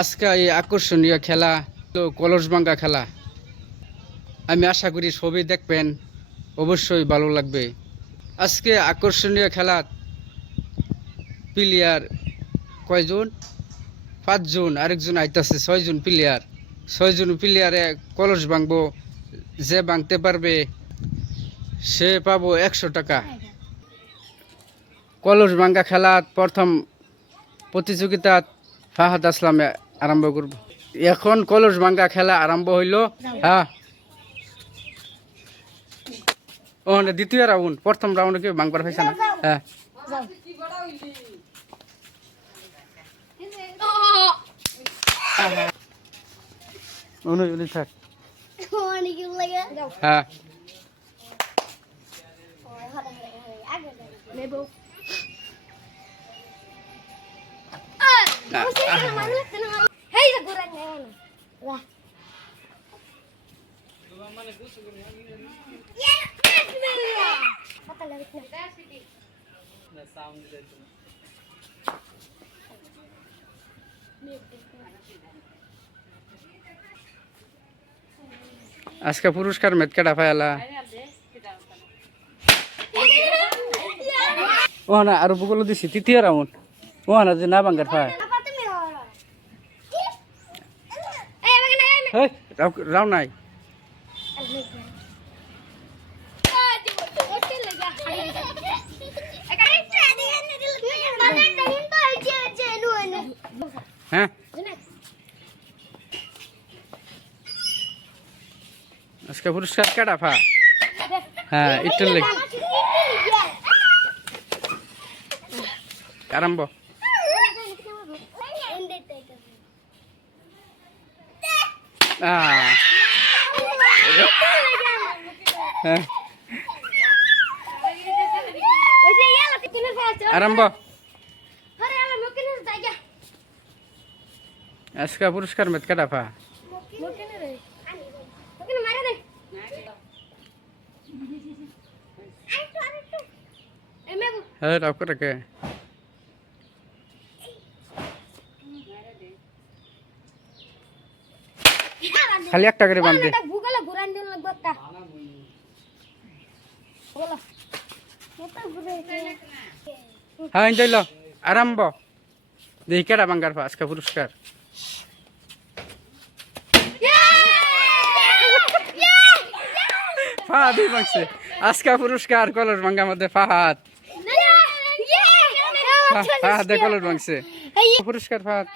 আজকে এই আকর্ষণীয় খেলা তো কলসভাঙ্গা খেলা। আমি আশা করি সবাই দেখবেন, অবশ্যই ভালো লাগবে। আজকে আকর্ষণীয় খেলা প্লেয়ার কয়জন? 5 জন, আরেকজন আইতাছে 6 জন প্লেয়ার। 6 জন প্লেয়ারে কলস ভাঙবো। যে ভাঙতে পারবে সে পাবো 100 টাকা। কলস ভাঙ্গা খেলা প্রথম প্রতিযোগিতা ফাহাদ আসলামে আরম্ভ করব। এখন কলস ভাঙ্গা খেলা আরম্ভ হইল। হ্যাঁ, ও দ্বিতীয় রাউন্ড। প্রথম রাউন্ডে কেউ ভাঙবার পাইছে না। হ্যাঁ, উনি থাক। হ্যাঁ, আজকে পুরস্কার মেট কেটা পাইলা। ও না আর বগুলো দিছি তৃতীয় রাউন্ড। ও না যে না ভাঙ্গার পায়। রাউন্ড নাই। হ্যাঁ, আজকে পুরস্কার কেটা পা। হ্যাঁ, ইটের লেগে আরম্ভ। আরম্ভ। আজকে পুরস্কার মেট কেটা পা। হ্যাঁ, রাও করে কে খালি একটা করে বাঁধবে। হ্যাঁ, যাইল আরম্ভ। দেখি কেটা বাঙ্গার পা আজকে পুরস্কার। ফাহাদ ভাঙছে আজকে পুরস্কার। কলস ভাঙ্গার মধ্যে ফাহাদ কলস ভাঙছে পুরস্কার ফাহাদ।